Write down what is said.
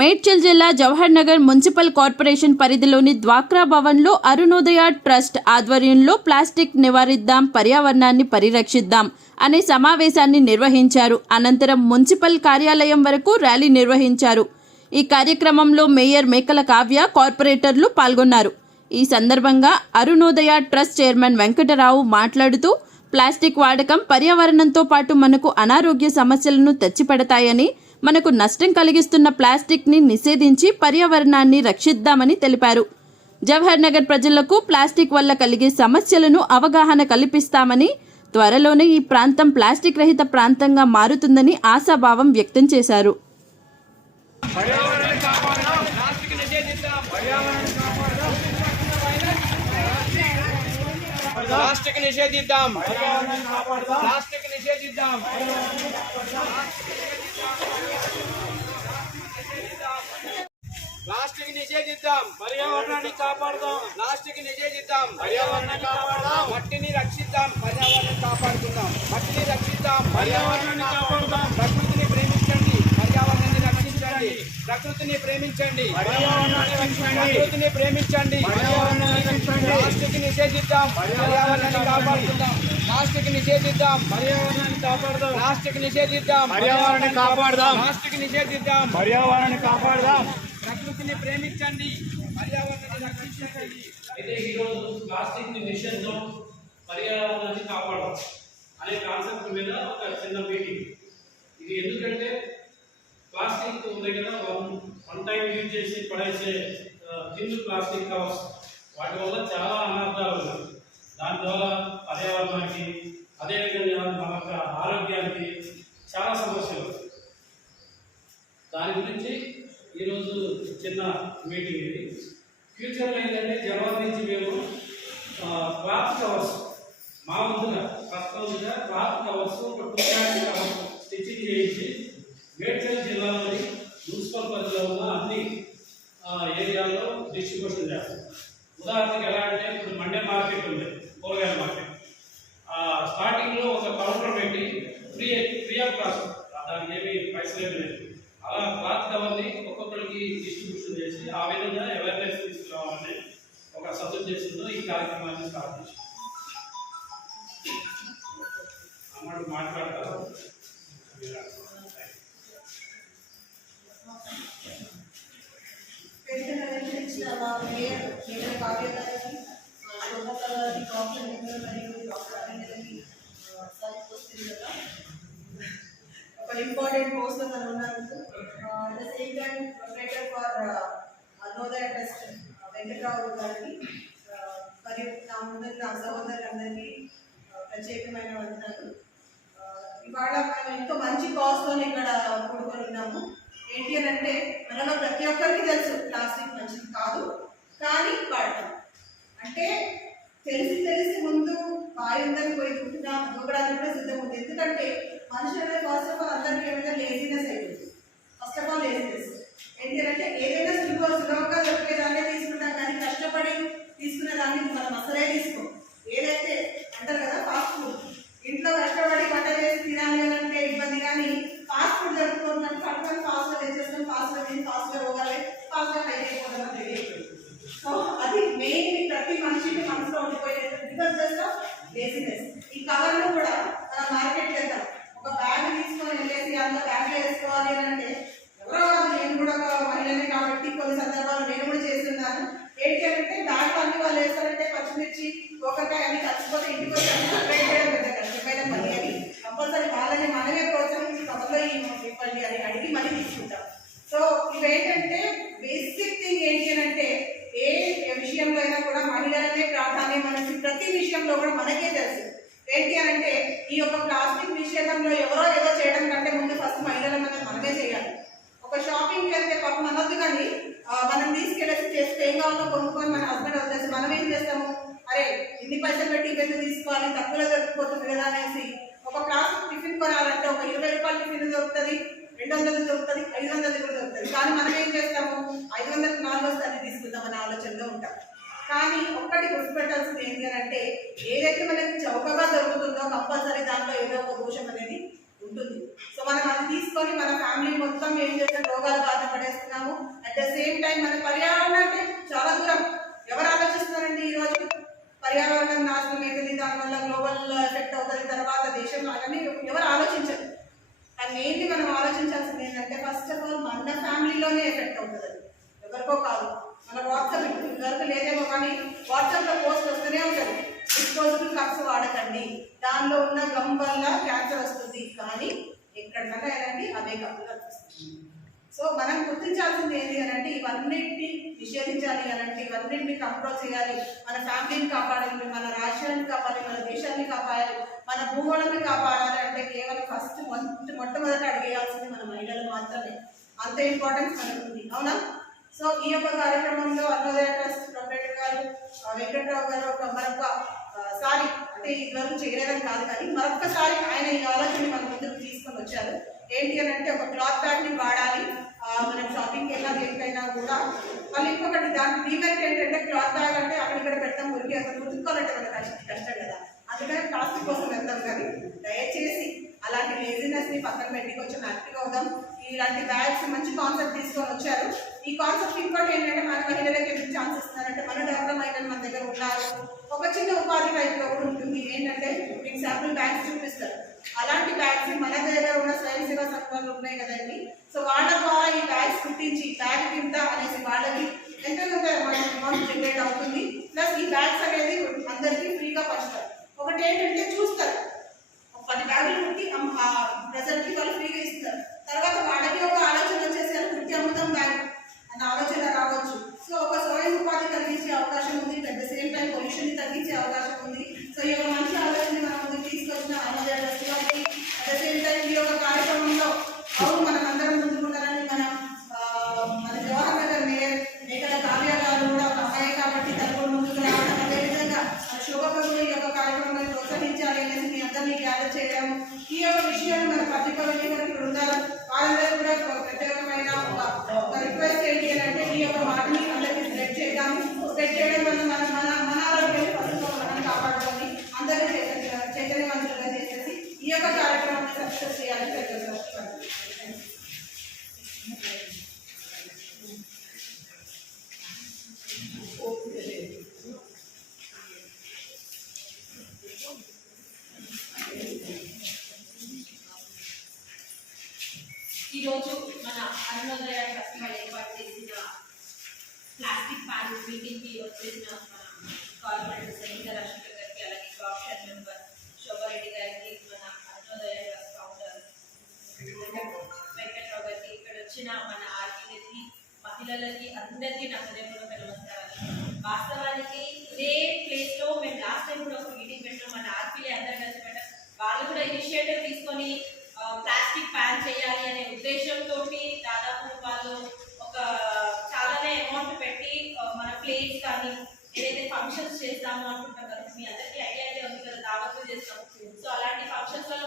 మేడ్చల్ జిల్లా Jawahar Nagar municipal corporation పరిధిలోని డ్వాక్రా భవన్లో అరుణోదయ ట్రస్ట్ ఆధ్వర్యంలో ప్లాస్టిక్ నివారిద్దాం పర్యావరణాన్ని పరిరక్షిద్దాం అనే సమావేశాన్ని నిర్వహించారు. అనంతరం మున్సిపల్ కార్యాలయం వరకు ర్యాలీ నిర్వహించారు. ఈ కార్యక్రమంలో మేయర్ మేకల కావ్య కార్పొరేటర్లు పాల్గొన్నారు. ఈ సందర్భంగా అరుణోదయ ట్రస్ట్ చైర్మన్ వెంకటరావు మాట్లాడుతూ ప్లాస్టిక్ వాడకం పర్యావరణంతో పాటు మనకు అనారోగ్య సమస్యలను తెచ్చిపెడతాయని మనకు నష్టం కలిగిస్తున్న ప్లాస్టిక్ని నిషేధించి పర్యావరణాన్ని రక్షిద్దామని తెలిపారు. జవహర్ నగర్ ప్రజలకు ప్లాస్టిక్ వల్ల కలిగే సమస్యలను అవగాహన కల్పిస్తామని త్వరలోనే ఈ ప్రాంతం ప్లాస్టిక్ రహిత ప్రాంతంగా మారుతుందని ఆశాభావం వ్యక్తం చేశారు. ప్లాస్టిక్ నిషేధిద్దాం. ప్లాస్టిక్ నిషేధిద్దాం. ప్లాస్టిక్ నిషేధిద్దాం. పర్యావరణాన్ని కాపాడుదాం. ప్లాస్టిక్ నిషేధిద్దాం. పర్యావరణాన్ని కాపాడుదాం. మట్టిని రక్షిద్దాం. పర్యావరణాన్ని కాపాడుకుందాం. మట్టిని రక్షిద్దాం. పర్యావరణాన్ని కాపాడుదాం ప్రకృతిని ప్రేమించండి పర్యావరణాన్ని రక్షించండి ప్రకృతిని ప్రేమించండి. పర్యావరణాన్ని రక్షించండి. ప్రకృతిని ప్రేమించండి. పర్యావరణాన్ని రక్షించండి. ప్లాస్టిక్ నిషేధిద్దాం. పర్యావరణాన్ని కాపాడుకుందాం. ప్లాస్టిక్ నిషేధిద్దాం. పర్యావరణాన్ని కాపాడుదాం. ప్లాస్టిక్ నిషేధిద్దాం. పర్యావరణాన్ని కాపాడుదాం. ప్లాస్టిక్ నిషేధిద్దాం. పర్యావరణాన్ని కాపాడుదాం. ప్రకృతిని ప్రేమించండి. పర్యావరణాన్ని రక్షించండి. అయితే ఈరోజు ప్లాస్టిక్ని నిషేధం పర్యావరణాన్ని కాపాడడం అనే కాన్సెప్ట్ మీద ఒక చిన్న మీటింగ్. ఇది ఎందుకంటే ప్లాస్టిక్ ఉంది కదా వన్ యూజ్ చేసి పడేసే థిన్ ప్లాస్టిక్ కవర్స్. వాటి వల్ల చాలా అనార్థాలు ఉన్నాయి. దాని ద్వారా పర్యావరణానికి అదేవిధంగా మన యొక్క ఆరోగ్యానికి చాలా సమస్యలు దాని గురించి ఈరోజు చిన్న మీటింగ్ ఇది. ఫ్యూచర్లో ఏంటంటే జనవరి నుంచి మేము క్లాత్ కవర్స్ మా వంతుగా ప్రస్తుతంగా క్లాత్ కవర్స్ ఒక టూ కవర్స్ స్టిచ్చింగ్ చేయించి మేడ్చల్ జిల్లాలోని మున్సిపల్ పరిధిలో ఉన్న అన్ని డిస్ట్రిబ్యూషన్ చేస్తాం ఉదాహరణకి ఎలా అంటే ఇప్పుడు మండే మార్కెట్ ఉంది కూరగాయల మార్కెట్ స్టార్టింగ్లో ఒక కౌంటర్ పెట్టి ఫ్రీ ఫ్రీ ఆఫ్ కాస్ట్ దానికి ఏమి పైసలు ఏమి లేదు. అలా క్లాత్ కవర్ని ఒక్కొక్కరికి డిస్ట్రిబ్యూషన్ చేసి ఆ విధంగా అవేర్నెస్ తీసుకురావాలని ఒక సదుద్దేశంతో ఈ కార్యక్రమాన్ని స్టార్ట్ చేశాం మాట్లాడతాం మా మేయర్ మేయర్ కావ్య డాక్టర్ మరియు డాక్టర్ వస్తుంది కదా ఒక ఇంపార్టెంట్ పోస్ట్ అని ఉన్నాను the same time proprietor for Annodaya trust Venkatrao గారికి మరియు నా ముందు నా సహోదరులందరికీ ప్రత్యేకమైన వందనాలు ఇవాళ మనం ఎంతో మంచి కాస్ట్లో ఇక్కడ కూడుకొని ఉన్నాము ఏంటి అని అంటే మనలో ప్రతి ఒక్కరికి తెలుసు ప్లాస్టిక్ మంచిది కాదు కానీ వాడతాం. అంటే తెలిసి తెలిసి ముందు వాయుందని పోయి దూకుతున్నా దూకడానికి కూడా సిద్ధం ఉంది. ఎందుకంటే మనుషులు ఫస్ట్ ఆఫ్ ఆల్ అందరికీ ఏమైనా లేజినెస్ అయిపోతుంది. ఫస్ట్ ఆఫ్ ఆల్ లేజినెస్ ఏంటి అంటే ఏదైనా సులువు సులభంగా దొరికేదాన్నే తీసుకుంటాం కానీ కష్టపడి తీసుకునే దాన్ని మనం అసలే తీసుకుంటాం. లేజినెస్ ఈ కవర్ను కూడా మనం మార్కెట్ చేద్దాం ఒక బ్యాగ్ తీసుకొని వెళ్ళేసి అందులో బ్యాగ్ వేసుకోవాలి అని అంటే ఎవరో కాదు నేను కూడా ఒక మహిళనే కాబట్టి కొన్ని సందర్భాలు నేను కూడా చేస్తున్నాను ఏంటి అంటే బ్యాగ్ అన్ని వాళ్ళు వేస్తారంటే పచ్చిమిర్చి ఒకరికాయ అన్ని కలిసిపోతే ఇంటికి వచ్చి అన్ని separate చేయడం పెద్ద కష్టమైన పని అని కంపల్సరీ వాళ్ళని మనమే ప్రోత్సహించి కవర్లో ఇవ్వండి అని అడిగి మళ్ళీ తీసుకుంటాం సో ఇవేంటంటే బేసిక్ థింగ్ ఏంటి అని అంటే ఏ విషయంలో అయినా కూడా మహిళలకే ప్రాధాన్యం అనేది ప్రతి విషయంలో కూడా మనకే తెలుసు ఏంటి అని అంటే ఈ యొక్క ప్లాస్టిక్ నిషేధంలో ఎవరో ఏదో చేయడం కంటే ముందు ఫస్ట్ మహిళల మీద మనమే చేయాలి. ఒక షాపింగ్కి వెళ్తే పాపం అనొద్దు కానీ మనం తీసుకెళ్ళేసి చేస్తే ఏం కావాలో కొనుక్కొని మన హస్బెండ్ వచ్చేసి మనం ఏం చేస్తాము? అరే ఇన్ని పైసలు పెట్టి పెద్ద తీసుకోవాలి తక్కువలో దొరికిపోతుంది కదా అనేసి ఒక ప్లాస్టిక్ టిఫిన్ కొనాలంటే ఒక ఇరవై రూపాయల టిఫిన్ దొరుకుతుంది రెండు వందలు దొరుకుతుంది ఐదు వందలు కూడా దొరుకుతుంది. కానీ మనం ఏం చేస్తాము? ఐదు వందలకు నాలుగు వస్తాన్ని తీసుకుందామనే ఆలోచనలో ఉంటాం. కానీ ఒక్కటి గుర్తుపెట్టాల్సింది ఏంటి అని అంటే ఏదైతే మనకి చౌకగా దొరుకుతుందో కంపల్సరీ దాంట్లో ఏదో ఒక దోషం అనేది ఉంటుంది. సో మనం అది తీసుకొని మన ఫ్యామిలీ మొత్తం ఏం చేసిన రోగాలు బాధ పడేస్తున్నాము. అట్ ద సేమ్ టైం మన పర్యావరణం అంటే చాలా దూరం. ఎవరు ఆలోచిస్తున్నారండి ఈరోజు పర్యావరణం నాశనం అవుతుంది దానివల్ల గ్లోబల్ ఎఫెక్ట్ అవుతుంది తర్వాత దేశం అలానే ఎవరు ఆలోచించరు. అది ఏంటి మనం ఆలోచించాల్సింది ఏంటంటే ఫస్ట్ ఆఫ్ ఆల్ మన ఫ్యామిలీలోనే ఎఫెక్ట్ అవుతుంది ఎవరికో కాదు. మన వాట్సాప్ వరకు లేదేమో కానీ వాట్సాప్లో పోస్ట్ వస్తూనే ఉంటుంది. డిస్పోజబుల్ కప్స్ వాడకండి. దానిలో ఉన్న గమ్ వల్ల క్యాన్సర్ వస్తుంది. కానీ ఎక్కడికన్నా ఏదండి అవే కప్పులు కనిపిస్తుంది సో మనం గుర్తించాల్సింది ఏంటి అని అంటే ఇవన్నింటిని నిషేధించాలి అని అంటే ఇవన్నిటిని కంట్రోల్ చేయాలి. మన ఫ్యామిలీని కాపాడాలి మన రాష్ట్రాన్ని కాపాడాలి మన దేశాన్ని కాపాడాలి మన భూగోళాన్ని కాపాడాలి అంటే కేవలం ఫస్ట్ మొట్ట మొట్టమొదట అడిగేయాల్సింది మన మహిళలు మాత్రమే. అంత ఇంపార్టెన్స్ మనకు ఉంది అవునా? సో ఈ యొక్క కార్యక్రమంలో అన్నోదయ ట్రస్ట్ ప్రొపరేటర్ గారు వెంకట్రావు గారు ఒక మరొక సారి అంటే ఇదివరకు చేయలేదని కాదు కానీ మరొకసారి ఆయన ఈ ఆలోచన మన ముందుకు తీసుకొని వచ్చారు. ఏంటి అని అంటే ఒక క్లాత్ బ్యాగ్ని వాడాలి. మనం షాపింగ్కి వెళ్ళినా దేనికైనా కూడా. మళ్ళీ ఇంకొకటి దాని డిమెరిట్ ఏంటంటే క్లాత్ బ్యాగ్ అంటే అక్కడిక్కడ పెడతాం మురికి అక్కడ ఉతుక్కోవాలంటే మన కష్టం కష్టం కదా. అందుకని ప్లాస్టిక్ కోసం వెళ్తాం కానీ దయచేసి అలాంటి లేజినెస్ని పక్కన పెట్టి కొంచెం యాక్టివ్ అవుదాం. ఇలాంటి బ్యాగ్స్ మంచి కాన్సెప్ట్ తీసుకొని వచ్చారు. ఈ కాన్సెప్ట్ ఇంకోటి ఏంటంటే మన మహిళలకు ఎందుకు ఛాన్స్ ఇస్తున్నారంటే మన డెవలప్ మహిళలు మన దగ్గర ఉన్నారు ఒక చిన్న ఉపాధి టైప్లో కూడా ఉంటుంది ఏంటంటే మీకు శాంపుల్ బ్యాగ్స్ చూపిస్తారు. అలాంటి బ్యాగ్స్ మన దగ్గర ఉన్న స్వయం సేవా సంఘాలు ఉన్నాయి కదండి. సో వాళ్ళ ద్వారా ఈ బ్యాగ్స్ కుట్టించి బ్యాగ్ కింద అనేసి వాళ్ళకి ఎంతో అమౌంట్ జనరేట్ అవుతుంది. ప్లస్ ఈ బ్యాగ్స్ అనేది అందరికీ ఫ్రీగా పంచుతారు. ఒకటి ఏంటంటే చూస్తారు. పది బ్యాగులు కుట్టి ప్రజలకి వాళ్ళు ఫ్రీగా ఇస్తారు. తర్వాత వాళ్ళకి ఒక ఆలోచన వచ్చేసారు కుట్టి అమ్ముతాం బ్యాగ్ అంత ఆలోచన రావచ్చు సో ఒక స్వయం ఉపాధి తగ్గించే అవకాశం ఉంది at the same time pollution తగ్గించే అవకాశం ఉంది. సో ఈ యొక్క మంచి ఆలోచన మన ముందు తీసుకొచ్చిన అన్నదయ ట్రస్ట్ గారికి అట్ ద సేమ్ టైం ఈ యొక్క కార్యక్రమంలో అవును మనం అందరం ముందుకున్నారని మన మన జవహర్ నగర్ మేయర్ మేకల కావ్య గారు కూడా ఒక అమ్మాయి కాబట్టి తనకు ముందుకు రావడం. అదేవిధంగా మన ఈ యొక్క కార్యక్రమాన్ని ప్రోత్సహించాలి అనేసి మీ అందరినీ గ్యాదర్ చేయడం. ఈ యొక్క విషయాన్ని మన ప్రతిభ వెళ్ళి ఈరోజు మన అరుణోదయ ట్రస్ట్ వాళ్ళు ఏర్పాటు చేసిన ప్లాస్టిక్ ప్యాన్ మీటింగ్కి వచ్చేసిన మన కార్పొరేటర్ సంగీత రక్షక గారికి అలాగే కాప్షన్ మెంబర్ శోభారెడ్డి గారికి మన అరుణోదయ ట్రస్ట్ ఫౌండర్ వెంకట్రావు గారికి ఇక్కడ వచ్చిన మన ఆర్టీలకి మహిళలకి అందరికీ నా హృదయపూర్వక నమస్కారాలు. వాస్తవానికి ఇదే ప్లేస్లో మేము లాస్ట్ టైం కూడా ఒక మీటింగ్ పెట్టాం మన ఆర్పీలే అందరు కలిసి పెట్టాం వాళ్ళు కూడా ఇనిషియేటివ్ తీసుకొని ప్లాస్టిక్ బ్యాన్ చేయాలి అనే ఉద్దేశంతో దాదాపు వాళ్ళు ఒక చాలానే అమౌంట్ పెట్టి మన ప్లేట్స్ కానీ ఏదైతే ఫంక్షన్స్ చేస్తామో అనుకుంటాం కదా మీ అందరికీ ఐడియా అయితే ఉంది కదా దావత్లు చేస్తాం సో అలాంటి ఫంక్షన్స్ వల్ల